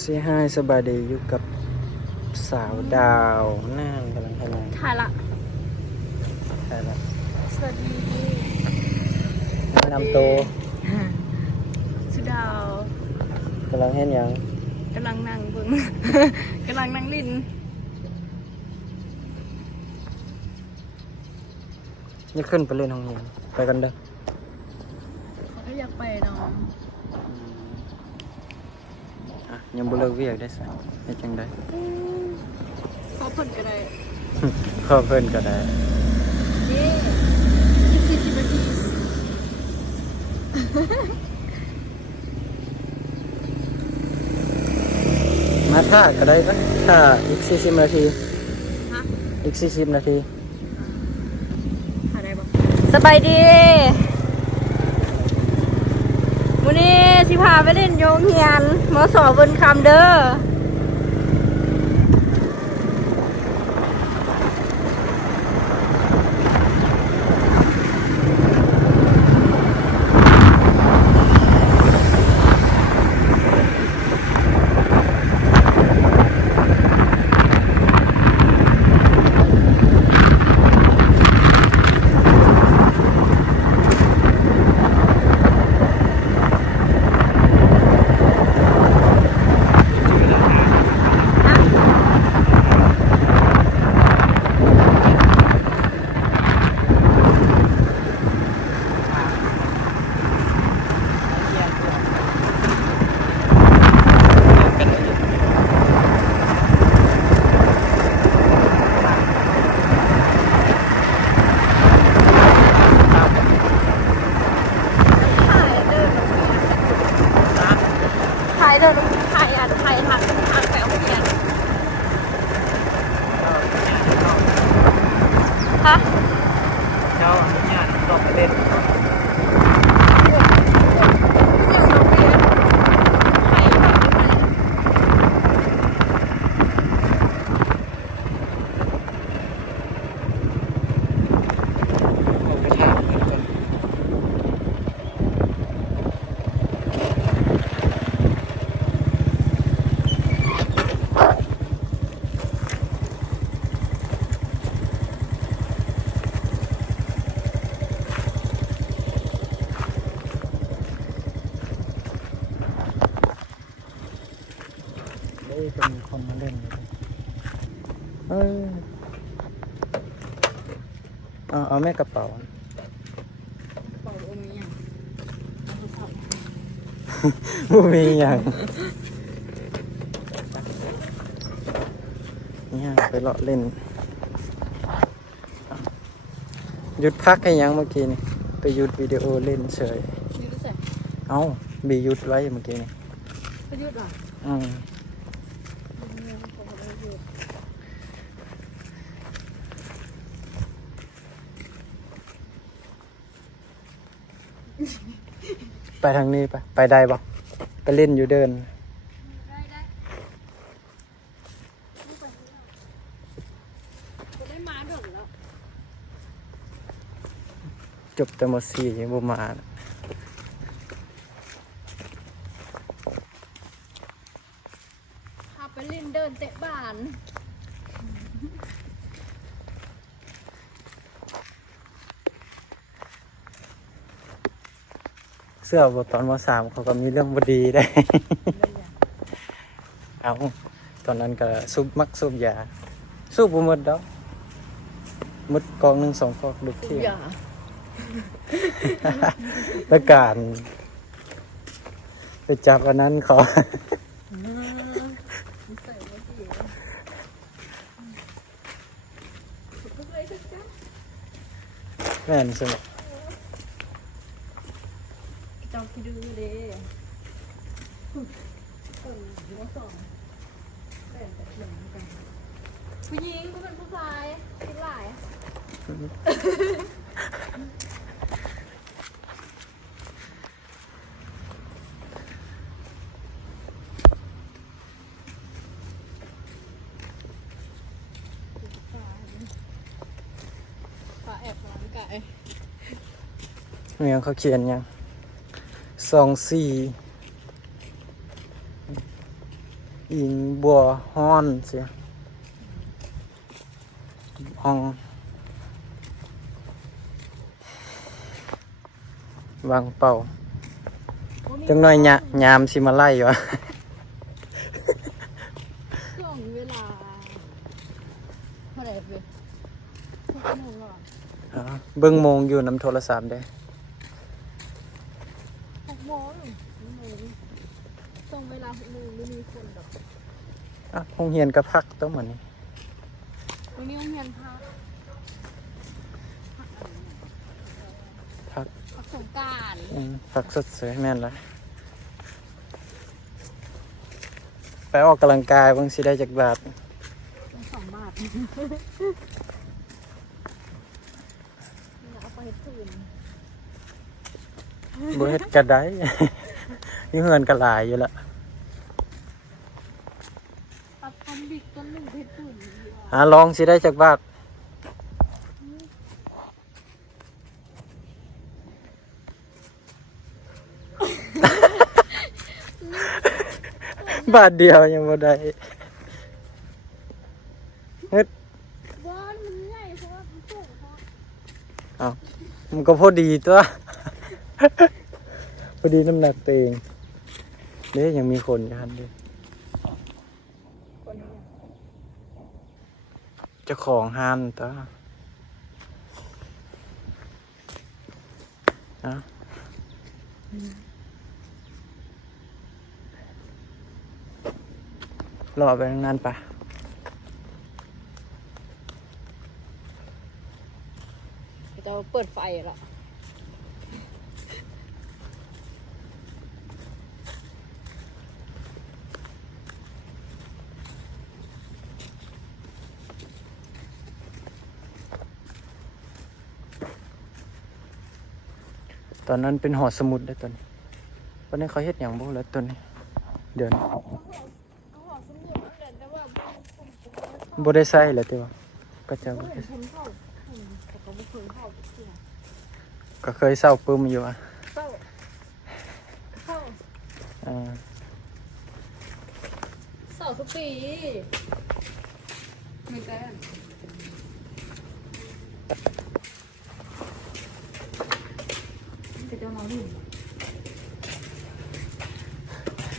เสียหายสบายดีอยู่กับสาวดาวนั่งกำลังทำงาน ถ่ายละ ใช่แล้ว สวัสดี แนะนำตัว สุดาว กำลังเห็นยัง กำลังนั่งเบิ่ง กำลังนั่งลิ้น นี่ขึ้นไปเล่นห้องเรียนไปกันเด้อ เขาก็อยากไปน้อง ยังบ่เลิกเวียกได้สักได้จังได้ เขาเพิ่นก็ได้ ขอเพิ่นก็ได้ เย้อีก40นาที มาท่าก็ได้ปะท่าอีก40นาที ฮะ อีก40นาที ถ่ายได้บ่สบายดีวันนี้สิพาไปเล่นโยงเฮียนมสบนคำเด้อถ่ายเดินถ่ายอันถ่ายทางไปโรงเรียนฮะ เจ้าอนุญาตต้องไปเล่นไปถามเพิ่นก่อนได้เป็นคนมาเล่นเลยเอาแม่กระเป๋า เป่าอมยัง บ่มีอย่างเนี่ยไปเลาะเล่นหยุดพักให้ยังเมื่อกี้นี่ไปหยุดวิดีโอเล่นเฉย ยืดเสร็จ เอ้าบีหยุดไว้เมื่อกี้นี่ ก็ยืดหรอ อืมไปทางนี้ไปได้ปะไปเล่นอยู่เดิน ได้จะได้มาเดินแล้ว จบแต่มสี่ยังบ่มาน่ะ พาไปเล่นเดินเตะบ้าน เสื้อบตอนมสามเขาก็มีเรื่องบดีได้ เอาตอนนั้นก็สูบยาสูบบ่หมดดอกหมดกองหนึ่งสองกองลูกเที่ยว อย่า แล้วการไปจับอันนั้นเขา ใส่ไม่ดีทุกเลยทุกจ้า แม่นสนุก จองคิดดูเลยหัวสองแต่เขียนกันผู้หญิงก็เป็นผู้ชายคิดหลายฝาแอบร่างกาย เมียเขาเขียนยัง24 หญิงบัวฮ้อนเสียห้องวางเป่าจังหน่อยเนี่ยยามสิมาไล่วะ ช่วงเวลาเท่าไหร่เว้ย6 โมงก่อน อ๋อเบิ่งโมงอยู่นำโทรศัพท์ได้ 6 โมงช่วงเวลา6 โมงไม่มีคนดอก อ่ะโรงเรียนก็พักต้องเหมือนนี้ วันนี้โรงเรียนพัก พัก พักสงกรานต์ พักสดเสยแม่นละไปออกกำลังกายเบางสิได้จากบาท 2 บาทเอาไปเฮ็ดพื้น บ่เฮ็ดกระได้ นี่เฮือนกระหลายอยู่ละ ตัดคอมบิกต้นหนึ่งเฮ็ดพื้นดีกว่า หาลองสิได้จากบาท บาทเดียวยังบ่ได้เฮ็ด บอลมันใหญ่เพราะว่ามันสูงเพราะ เอามันก็พอดีตัว พอดีน้ำหนักตัวเองเด้ยังมีคนอยู่หั่นเด้ คนนี้ เจ้าของห้านตัวนะรอไปทางนั้นปะ จะเปิดไฟแล้ว ตอนนั้นเป็นหอสมุดได้ตัวนี้ตอนนี้เขาเฮ็ดอย่างบ่แล้วตัวนี้ เดือน เขาบอกสมุดนั่นแหละแต่ว่าผม บ่ได้ใส่แล้วติว่าก็จะบ่ เห็ ได้ นผมเข้าแต่ก็ไม่เคยเข้าเที่ย ก็เคยเศร้าปึ้มอยู่อ่ะ เข้าเข้า อ่า เสาร์ทุกปีไม่ใช่จะจะมาหุ่น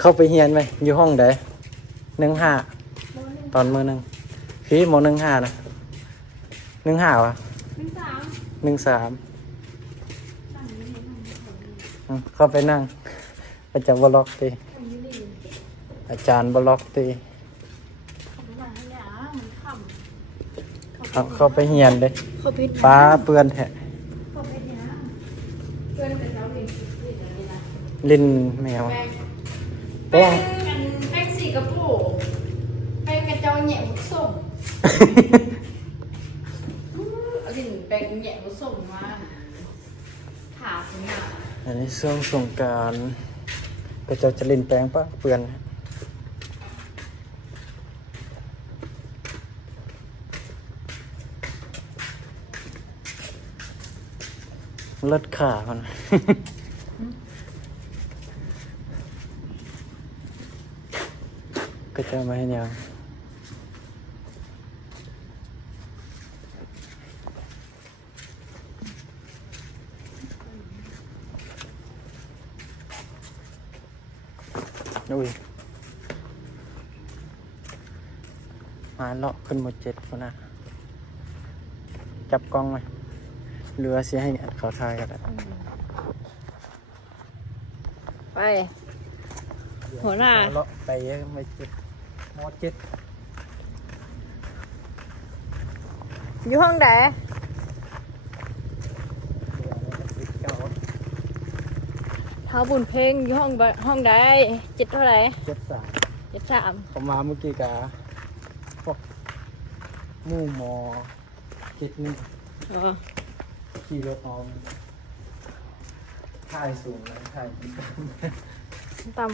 เข้าไปเฮียนไหมอยู่ห้องใด15ตอนมื้อหนึงพี่ม15นะ15วะ 13 13เข้าไปนั่งอาจารย์บล็อกตีอาจารย์บล็อกตีเข้าไปเฮียนเลย เขาพิษ ฟ้าเปื้อนแทะ เขาพิษเนี่ยเพื่อนเป็นสาวเองนี่นะ ลิ้นแมว แป้งกันแป้งสีกระโปงแป้งกระเจ้าแหนมส้มเอาดินแป้งแหนมส้มมาถาคุณหนา อันนี้ช่วงสงกรานต์ก็จะลิ้นแปลงปะเปื้อนเลิศขามัน ก็จะมาให้ยังอุ้ยมาเลาะขึ้นหมด7คนนะจับกล้องไหมเรือเสียให้เขาทายกัน ไปหัวหน้า เลาะไปเยอะไม่จิตมอจิต อยู่ห้องไหนเท้าบุญเพ่งอยู่ห้องใด7 เท่าไหร่ 73 73 ผมมาเมื่อกี้กะพวกหมู่หมอ7นี่ อ๋อ ขี่รถออกถ่ายสูงเลยถ่าย ต่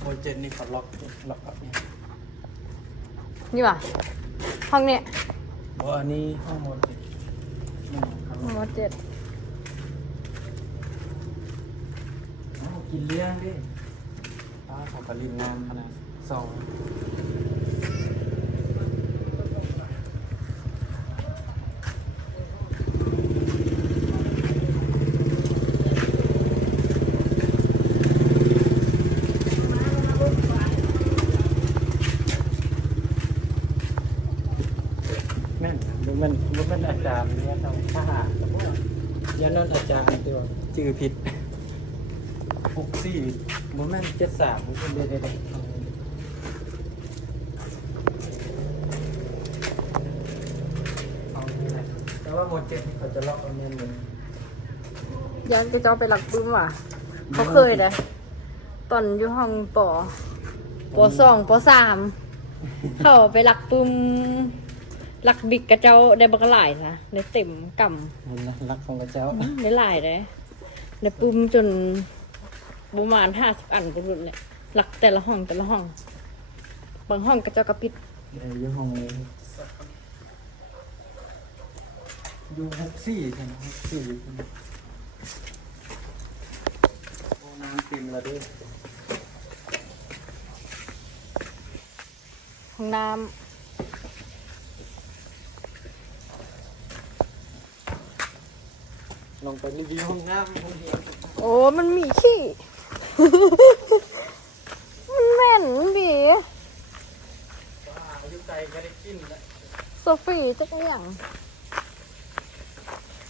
โมเจนนี่เขาล็อกแบบนี้ ำนี่ว่ะห้องเนี้ย เพราะอันนี้ห้องโมเจนนี่ครับ ห้องมอ7 โ กินเลี้ยงดิป้าขอกระลินน้ำขนาดสองแม่นมันอาจารย์เนี่ยเราทหารแต่ว่ายันนั่นอาจารย์ตัวชื่อผิด64บ่แม่น73บ่เป็นเด็ดเอานี่แหละแต่ว่าโมเจ็ดเขาจะล็อกเอาแน่นเลย ยันก็จะเอาไปหลักปื้มว่ะเขาเคยนะตอนอยู่ห้องป .2 ป .3 เข้าไปหลักปื้มหลักบิกกระเจ้าได้บักหลายนะได้เต็มกำ นี่นะรักของพระเจ้า ได้หลายเลยได้ปื้มจนประมาณ50 อันก็รุนเลยหลักแต่ละห้องบางห้องกระเจ้ากระปิด อยู่ห้องนี้อยู่64ใช่ไหม64โอ้น้ำเต็มแล้วด้วย ห้องน้ ลงไปรีวิวห้องน้ำห้องเดียว ำโอ้มันมีขี้ มันแม่นบี ว้าอยู่ไกลก็ได้กินแล้ว โซฟีจักอย่าง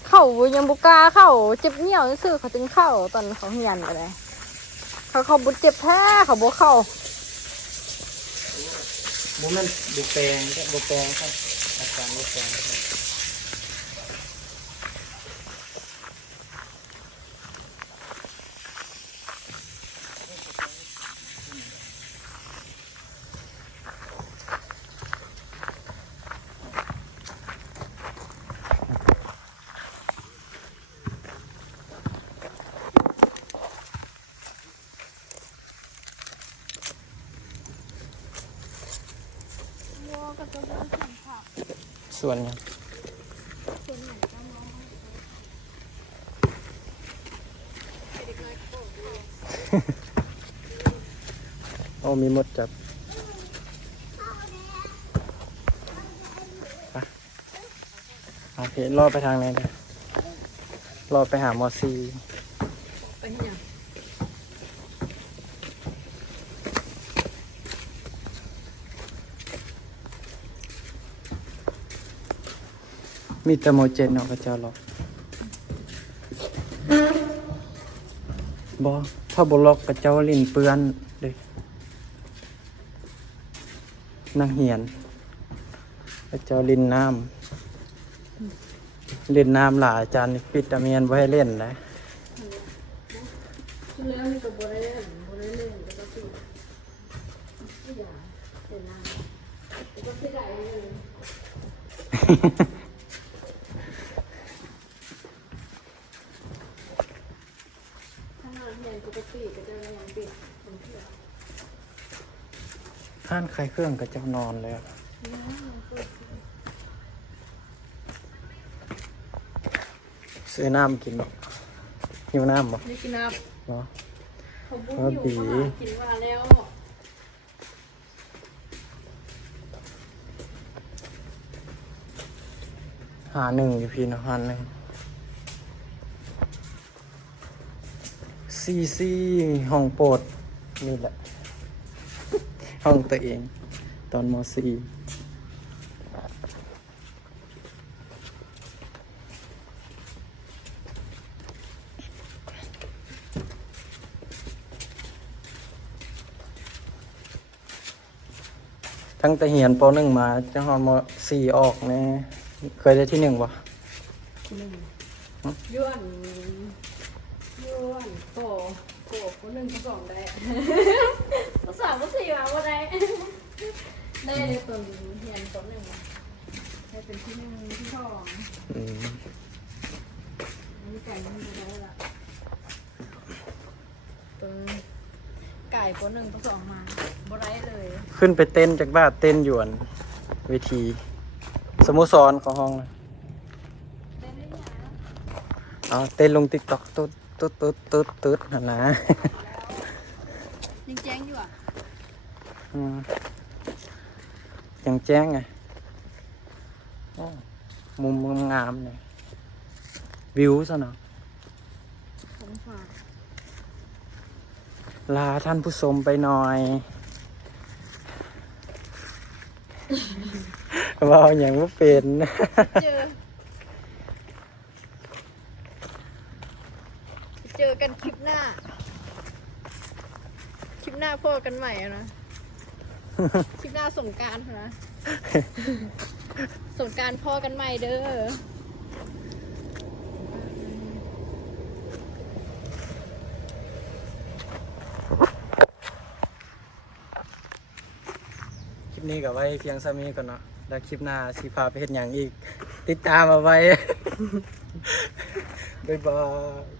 เข้ายังบุกล้าเข้าเจ็บเหนียวซื่อเขาจึงเข้าตอนเขาเฮียนไปเลยเขาบุเจ็บแท้เขาบุเข้า บุมันบุแปลงครับบุแปลงครับอาจารย์บุแปลงครับ ส่วนยังโอ้มีมดจับไปโอเครอไปทางไหนเด้อรอไปหาหมอซี ไปที่ไหน มีแต่โมเจนเนาะพระเจ้าหรอกบอถ้าบล็อกกระเจ้าลิ้นเปื้อนเด้นั่งเหียนกระเจ้าลิ้นน้ำเล่นน้ำหลายอาจารย์นี่ปิดอาเมียนไว้ให้เล่นนะ เรื่องนี้กับบริเวณก็ต้องปิดไม่อยากเสียน้ำก็เสียดายเลยถ้านอนเรียนปกติก็จะยังปิดผมเชื่อ ข้านใครเครื่องกระเจ้านอนเลยอะซื้อน้ำกินเนาะหิวน้ำบ่ นี่กินน้ เนาะ ำเขาบุ้งอยู่เขาหากินมาแล้ว หาหนึ่งอยู่พี่เนาะหาหนึ่งซีห้องโปรดนี่แหละ ห้องตัวเอง ตอนม .4 ตั้งแต่เหียนป .1 มาจะฮอนม .4 ออกแน่เคยได้ที่ 1บ่ ย้วนโกคนหนึ่งคนสองได้คนสามคนสี่มาวันได้ได้เลยตัวเฮียนตัวหนึ่งได้เป็นที่หนึ่งที่สอง อืม นี่ไก่มันจะได้ละตัวไก่ตัวหนึ่งตัวสองมาบ่ได้เลย ขึ้นไปเต้นจากบ้านเต้นหยวนเวทีสโมสรของห้องนะ ได้ได้ยัง เอาเต้นลงติ๊กต็อกตุ๊ดตุ๊ดตุ๊ดตุ๊ดตุ๊ดนะ ยังแจ้งอยู่อ่ะ ยังแจ้งไงอ้อมุมงามๆเนี่ยวิวซะเนาะ สงสาร ลาท่านผู้ชมไปหน่อย ว่าอย่างว่าเป็น เจอกันคลิปหน้า คลิปหน้าพ่อกันใหม่อะนะ คลิปหน้าสงกรานต์นะ สงกรานต์พ่อกันใหม่เด้อ คลิปนี้กับไว้เพียงสามีก่อนเนาะแล้วคลิปหน้าสิพาไปเห็นอย่างอีก ติดตามเอาไว้ บ๊ายบาย